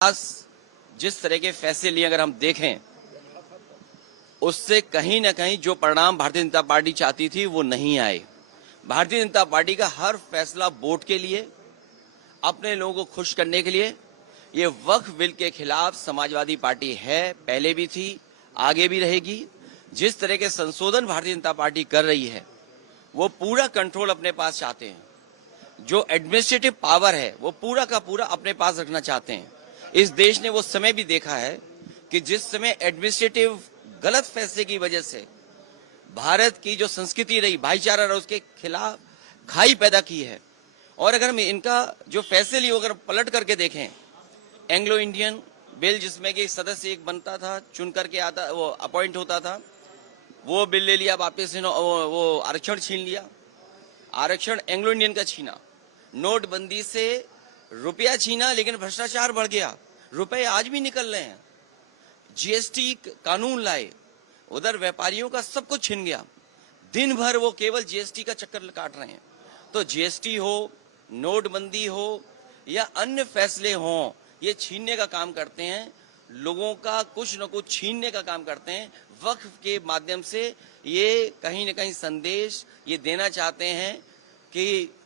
पास जिस तरह के फैसले लिए अगर हम देखें, उससे कहीं ना कहीं जो परिणाम भारतीय जनता पार्टी चाहती थी वो नहीं आए। भारतीय जनता पार्टी का हर फैसला वोट के लिए, अपने लोगों को खुश करने के लिए। ये वक्फ बिल के खिलाफ समाजवादी पार्टी है, पहले भी थी, आगे भी रहेगी। जिस तरह के संशोधन भारतीय जनता पार्टी कर रही है, वो पूरा कंट्रोल अपने पास चाहते हैं। जो एडमिनिस्ट्रेटिव पावर है वो पूरा का पूरा अपने पास रखना चाहते हैं। इस देश ने वो समय भी देखा है कि जिस समय एडमिनिस्ट्रेटिव गलत फैसले की वजह से भारत की जो संस्कृति रही, भाईचारा रहा, उसके खिलाफ खाई पैदा की है। और अगर हम इनका जो फैसले लिए अगर पलट करके देखें, एंग्लो इंडियन बिल जिसमें कि सदस्य एक बनता था, चुन करके आता, वो अपॉइंट होता था, वो बिल ले लिया वापस, वो आरक्षण छीन लिया। आरक्षण एंग्लो इंडियन का छीना, नोटबंदी से रुपया छीना, लेकिन भ्रष्टाचार बढ़ गया, रुपए आज भी निकल रहे हैं। जीएसटी कानून लाए, उधर व्यापारियों का सब कुछ छिन गया, दिन भर वो केवल जीएसटी का चक्कर काट रहे हैं। तो जीएसटी हो, नोटबंदी हो या अन्य फैसले हों, ये छीनने का काम करते हैं, लोगों का कुछ न कुछ छीनने का काम करते हैं। वक्फ के माध्यम से ये कहीं न कहीं संदेश ये देना चाहते हैं कि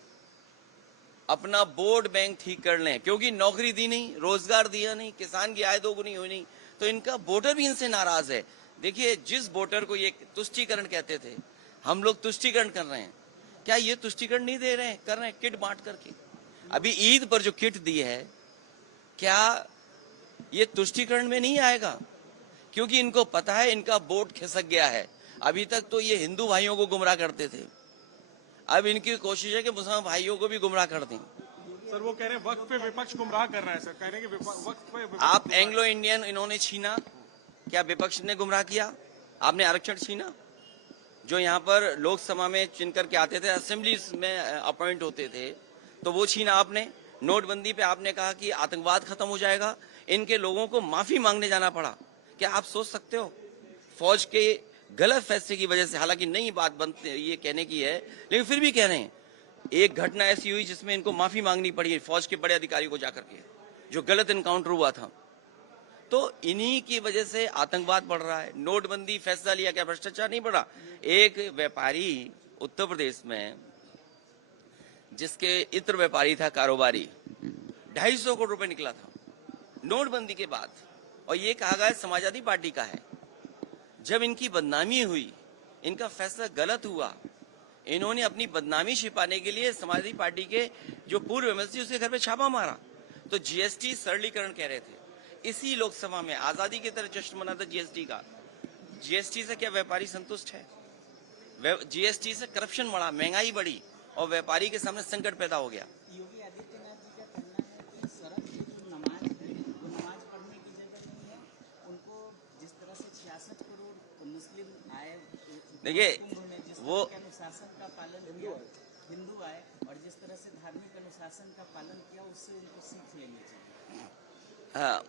अपना वोट बैंक ठीक कर लें, क्योंकि नौकरी दी नहीं, रोजगार दिया नहीं, किसान की आय दोगुनी हुई नहीं, तो इनका वोटर भी इनसे नाराज है। देखिए, जिस वोटर को ये तुष्टीकरण कहते थे, हम लोग तुष्टीकरण कर रहे हैं, क्या ये तुष्टीकरण नहीं दे रहे हैं, कर रहे हैं किट बांट करके। अभी ईद पर जो किट दी है, क्या ये तुष्टीकरण में नहीं आएगा? क्योंकि इनको पता है इनका वोट खिसक गया है। अभी तक तो ये हिंदू भाइयों को गुमराह करते थे, अब इनकी कोशिश है कि मुसलमान भाइयों को भी गुमराह कर दें। सर, वो कह रहे हैं वक्फ पे विपक्ष गुमराह कर रहा है। सर कह रहे हैं कि वक्फ पे विपक्ष आप एंग्लो इंडियन इन्होंने छीना, क्या विपक्ष ने गुमराह किया? आपने आरक्षण छीना, जो यहाँ पर लोकसभा में चुन करके आते थे, असेंबली में अपॉइंट होते थे, तो वो छीना आपने। नोटबंदी पे आपने कहा कि आतंकवाद खत्म हो जाएगा, इनके लोगों को माफी मांगने जाना पड़ा। क्या आप सोच सकते हो? फौज के गलत फैसले की वजह से, हालांकि नई बात बनते ये कहने की है, लेकिन फिर भी कह रहे हैं, एक घटना ऐसी हुई जिसमें इनको माफी मांगनी पड़ी फौज के बड़े अधिकारी को जाकर के, जो गलत एनकाउंटर हुआ था। तो इन्हीं की वजह से आतंकवाद बढ़ रहा है। नोटबंदी फैसला लिया, क्या भ्रष्टाचार नहीं बढ़ा? एक व्यापारी उत्तर प्रदेश में, जिसके इत्र व्यापारी था, कारोबारी, 250 करोड़ रुपए निकला था नोटबंदी के बाद, और ये कहा गया समाजवादी पार्टी का है। जब इनकी बदनामी हुई, इनका फैसला गलत हुआ, इन्होंने अपनी बदनामी छिपाने के लिए समाजवादी पार्टी के जो पूर्व एमएलसी, उसके घर पे छापा मारा। तो जीएसटी सरलीकरण कह रहे थे, इसी लोकसभा में आजादी की तरह जश्न मना था जीएसटी का। जीएसटी से क्या व्यापारी संतुष्ट है? जीएसटी से करप्शन बढ़ा, महंगाई बढ़ी, और व्यापारी के सामने संकट पैदा हो गया। योगी आदित्यनाथ जी का कहना है कि शरद की जो नमाज है, वो नमाज पढ़ने की जगह नहीं है। उनको जिस तरह से 66 करोड़ मुस्लिम आए, देखिए, वो अनुशासन का पालन किया, हिंदू आए, और जिस तरह से धार्मिक अनुशासन का पालन किया, उससे उनको सीख लेनी चाहिए। हाँ,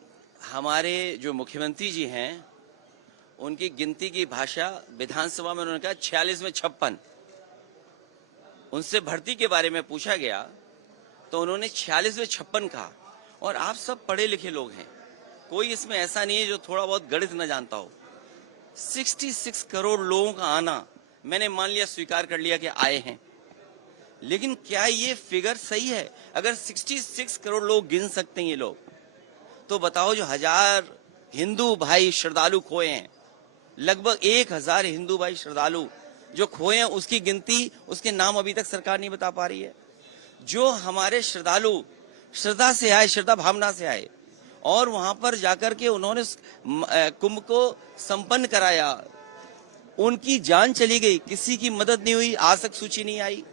हमारे जो मुख्यमंत्री जी हैं, उनकी गिनती की भाषा विधानसभा में उन्होंने कहा 46 में 56। उनसे भर्ती के बारे में पूछा गया तो उन्होंने 46 में 56 कहा। और आप सब पढ़े लिखे लोग हैं, कोई इसमें ऐसा नहीं है जो थोड़ा बहुत गणित न जानता हो। 66 करोड़ लोगों का आना, मैंने मान लिया, स्वीकार कर लिया कि आए हैं, लेकिन क्या ये फिगर सही है? अगर 66 करोड़ लोग गिन सकते हैं ये लोग, तो बताओ, जो 1000 हिंदू भाई श्रद्धालु खोए हैं, लगभग 1000 हिंदू भाई श्रद्धालु जो खोए हैं, उसकी गिनती, उसके नाम अभी तक सरकार नहीं बता पा रही है। जो हमारे श्रद्धालु श्रद्धा से आए, श्रद्धा भावना से आए, और वहां पर जाकर के उन्होंने कुंभ को संपन्न कराया, उनकी जान चली गई, किसी की मदद नहीं हुई, आज तक सूची नहीं आई।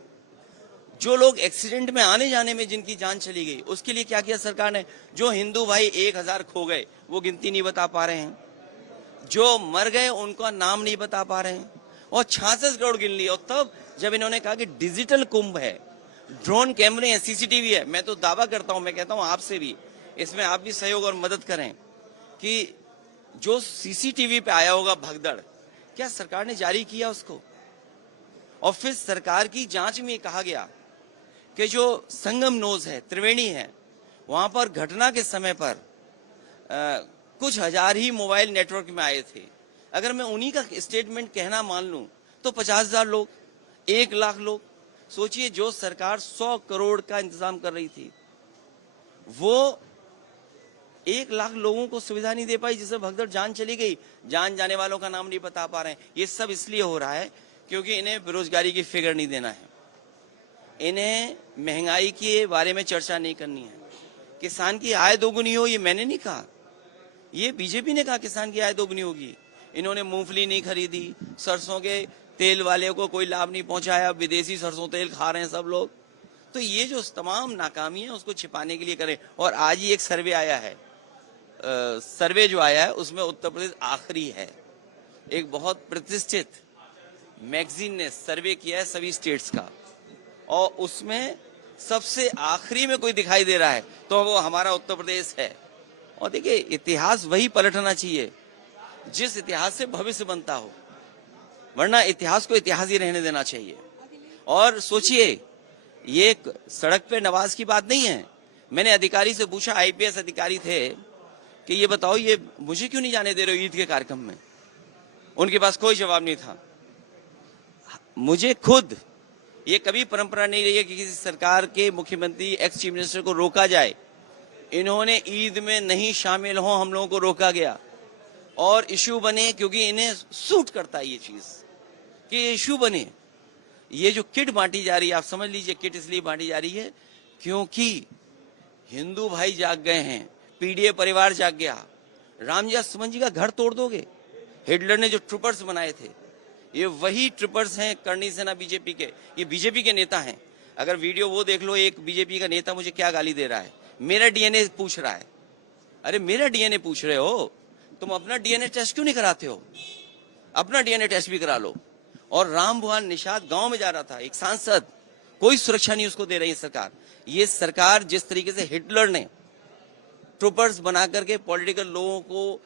जो लोग एक्सीडेंट में आने जाने में जिनकी जान चली गई, उसके लिए क्या किया सरकार ने? जो हिंदू भाई 1000 खो गए, वो गिनती नहीं बता पा रहे हैं। जो मर गए, उनका नाम नहीं बता पा रहे हैं, और 66 करोड़ गिन लिए। और तब जब इन्होंने कहा कि डिजिटल कुंभ है, ड्रोन कैमरे हैं, सीसीटीवी है, मैं तो दावा करता हूं, मैं कहता हूं आपसे भी, इसमें आप भी सहयोग और मदद करें कि जो सीसीटीवी पे आया होगा भगदड़, क्या सरकार ने जारी किया उसको? और फिर सरकार की जांच में कहा गया कि जो संगम नोज है, त्रिवेणी है, वहां पर घटना के समय पर कुछ हजार ही मोबाइल नेटवर्क में आए थे। अगर मैं उन्हीं का स्टेटमेंट कहना मान लूं तो 50,000 लोग, 1 लाख लोग। सोचिए, जो सरकार 100 करोड़ का इंतजाम कर रही थी, वो 1 लाख लोगों को सुविधा नहीं दे पाई, जिससे भगदड़ जान चली गई। जान जाने वालों का नाम नहीं बता पा रहे हैं। ये सब इसलिए हो रहा है क्योंकि इन्हें बेरोजगारी की फिगर नहीं देना है, इन्हें महंगाई के बारे में चर्चा नहीं करनी है। किसान की आय दोगुनी हो, ये मैंने नहीं कहा, ये बीजेपी ने कहा किसान की आय दोगुनी होगी। इन्होंने मूंगफली नहीं खरीदी, सरसों के तेल वाले को कोई लाभ नहीं पहुंचाया, विदेशी सरसों तेल खा रहे हैं सब लोग। तो ये जो तमाम नाकामी है उसको छिपाने के लिए करें। और आज ही एक सर्वे आया है, सर्वे जो आया है उसमें उत्तर प्रदेश आखिरी है। एक बहुत प्रतिष्ठित मैगजीन ने सर्वे किया है सभी स्टेट्स का, और उसमें सबसे आखिरी में कोई दिखाई दे रहा है तो वो हमारा उत्तर प्रदेश है। और देखिए, इतिहास वही पलटना चाहिए जिस इतिहास से भविष्य बनता हो, वरना इतिहास को इतिहास ही रहने देना चाहिए। और सोचिए, ये एक सड़क पे नवाज की बात नहीं है। मैंने अधिकारी से पूछा, आईपीएस अधिकारी थे, कि ये बताओ, ये मुझे क्यों नहीं जाने दे रहे हो ईद के कार्यक्रम में? उनके पास कोई जवाब नहीं था। मुझे खुद ये कभी परंपरा नहीं रही है कि किसी सरकार के मुख्यमंत्री, एक्स चीफ मिनिस्टर को रोका जाए। इन्होंने ईद में नहीं शामिल हो, हम लोगों को रोका गया और इशू बने, क्योंकि इन्हें सूट करता है ये चीज कि ये इशू बने। ये जो किट बांटी जा रही है, आप समझ लीजिए, किट इसलिए बांटी जा रही है क्योंकि हिंदू भाई जाग गए हैं, पीडीए परिवार जाग गया। रामजी सुमन जी का घर तोड़ दोगे? हिटलर ने जो ट्रूपर्स बनाए थे, ये वही ट्रूपर्स हैं करणी सेना बीजेपी के, ये बीजेपी के नेता हैं। अगर वीडियो वो देख लो, एक बीजेपी का नेता मुझे क्या गाली दे रहा है, मेरा डीएनए पूछ रहा है। अरे मेरा डीएनए पूछ रहे हो, तुम अपना डीएनए टेस्ट क्यों नहीं कराते हो? अपना डीएनए टेस्ट भी करा लो। और राम भुआन निषाद गांव में जा रहा था, एक सांसद, कोई सुरक्षा नहीं उसको दे रही सरकार। ये सरकार जिस तरीके से हिटलर ने ट्रूपर्स बना करके पॉलिटिकल लोगों को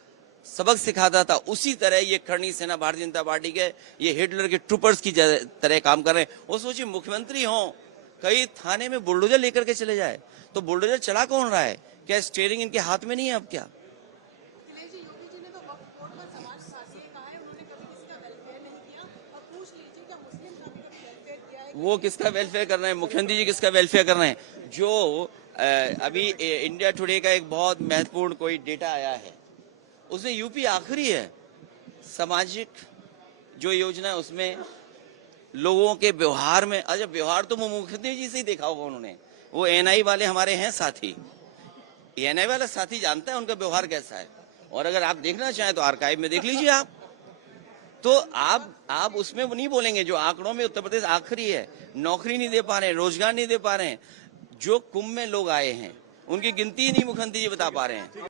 सबक सिखाता था, उसी तरह ये करणी सेना भारतीय जनता पार्टी के ये हिटलर के ट्रूपर्स की तरह काम कर रहे हैं। वो सोचिए, मुख्यमंत्री हो, कई थाने में बुलडोजर लेकर के चले जाए, तो बुलडोजर चला कौन रहा है? क्या स्टीयरिंग इनके हाथ में नहीं है अब क्या? वो किसका वेलफेयर कर रहे हैं? मुख्यमंत्री जी किसका वेलफेयर कर रहे हैं? जो अभी इंडिया टुडे का एक बहुत महत्वपूर्ण कोई डेटा आया है, उसमें यूपी आखिरी है सामाजिक जो योजना है उसमें, लोगों के व्यवहार में। अच्छा, व्यवहार तो मुख्यमंत्री जी से ही देखा होगा उन्होंने, वो एनआई वाले हमारे हैं साथी, एनआई वाला साथी जानता है उनका व्यवहार कैसा है। और अगर आप देखना चाहें तो आर्काइव में देख लीजिए आप, तो आप उसमें नहीं बोलेंगे। जो आंकड़ों में उत्तर प्रदेश आखिरी है, नौकरी नहीं दे पा रहे हैं, रोजगार नहीं दे पा रहे हैं। जो कुंभ में लोग आए हैं उनकी गिनती ही नहीं मुख्यमंत्री जी बता पा रहे हैं।